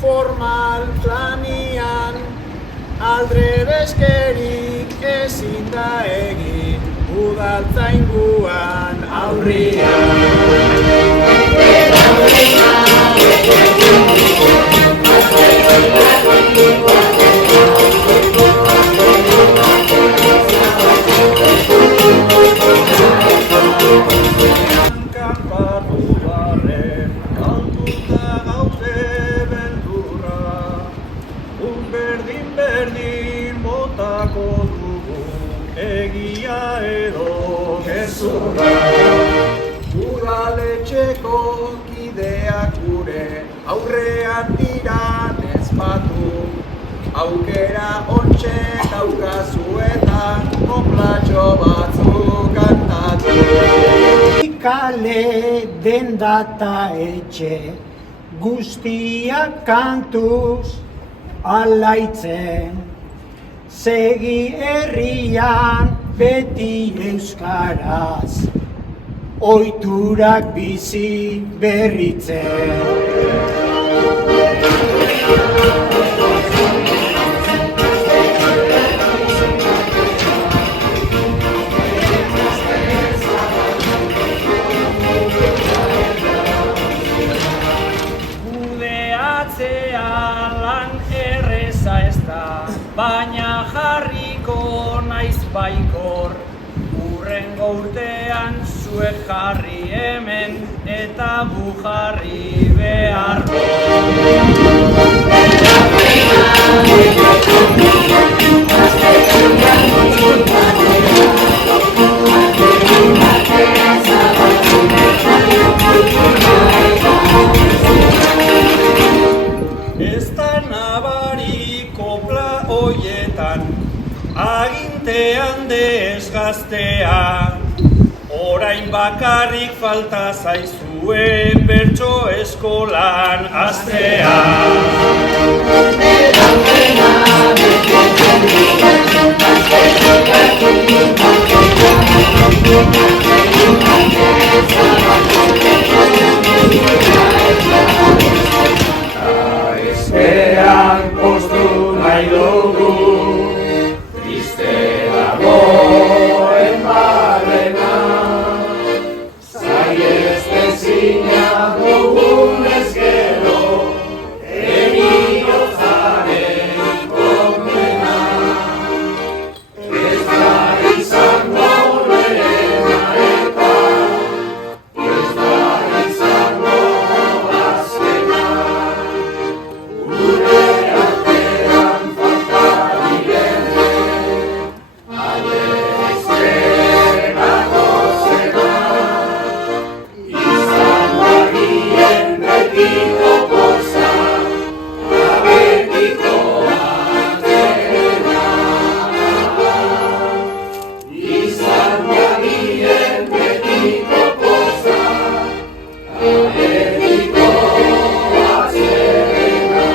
formal planian, aldrebeskerik ezin da egin, udaltzainguan aurrian. Berdin botako dugu egia edo gezurra. Udaletxeko kideak gure aurrean dira nezpatu, aukera ontxe daukazu eta koplatxo batzuk kantatu. Kale denda eta etxe guztiak kantuz alaitzen, segi herrian beti euskaraz, ohiturak bizi berritzen. Baina jarriko naiz baikor, hurrengo urtean zuek jarri hemen eta gu jarri beharko. Ez da nabari kopla hoietan, agintean desgaztea, orain bakarrik falta zaizue bertso eskolan hastea. Aizpean postu nahi dugu, triste dagoen barrena, saihestezina dugunez gero, heriotzaren kondena. Ez da izango lehena eta ez da izango azkena. Gure artean falta direne, aldebizkenako zena, izan bagien betiko poza, betiko atzena. Izan bagien betiko poza, betiko atzena.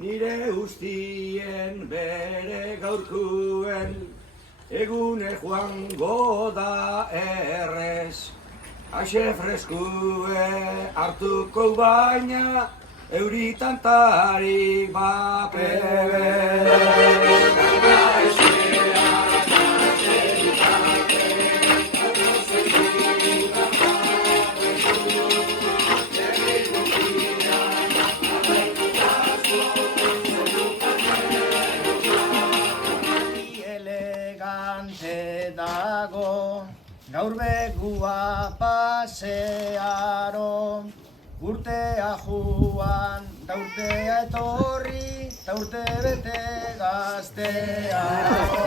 Nire ustien bere gaurkuen, egune joango da errez, haxe freskue hartuko baina, euritan tarik elegante dago, gaur begua pasearo, urtea juan, ta urtea etorri, ta urte bete gazteago.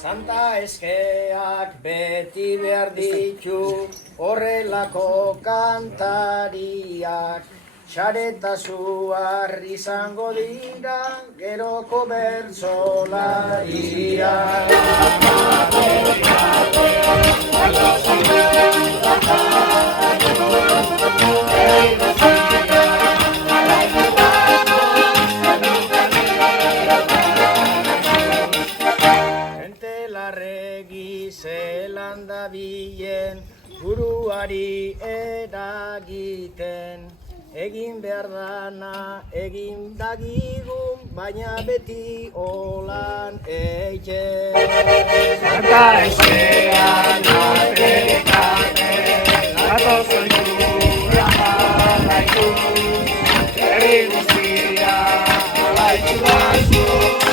Santa eskeak beti behar ditu, horrelako kantariak, xareta zuar izango dira, geroko bertsolariak. zelan dabilen buruari eragiten. Egin behar dana, egin dagigun, baina beti holan eitzen. Zanta ezean aterekate, gatozen gura alaikuz, herri guztia alaitzu daizu.